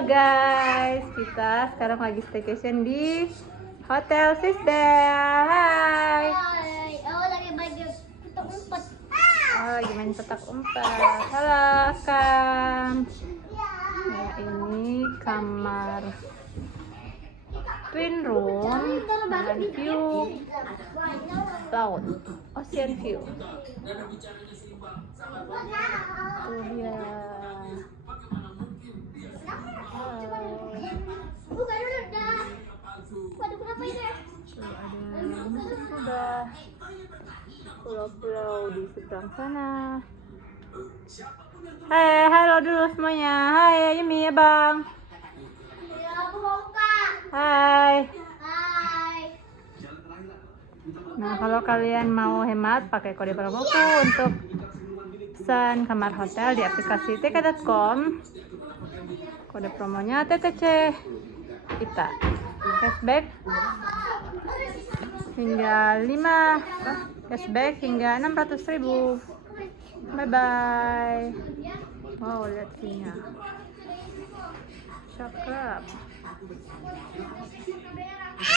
Halo guys, kita sekarang lagi staycation di Hotel Sisbel. Hai. Oh, lagi baju petak umpet. Oh, lagi main petak umpet. Halo Kang. Nah, ini kamar twin room dengan view laut, ocean view. Tuh dia. Buka dulu dah. Waduh, kenapa ini? Ada pulau-pulau di seberang sana. Hai, halo dulu semuanya. Hai, Yumi ya bang. Ya, aku mau buka. Hai. Hai. Nah, kalau kalian mau hemat, pakai kode promoku untuk pesan kamar hotel di aplikasi tk.com. Kode promonya TTC kita. Cashback hingga 600.000. Bye bye. Wow, lihat view-nya. Cakep.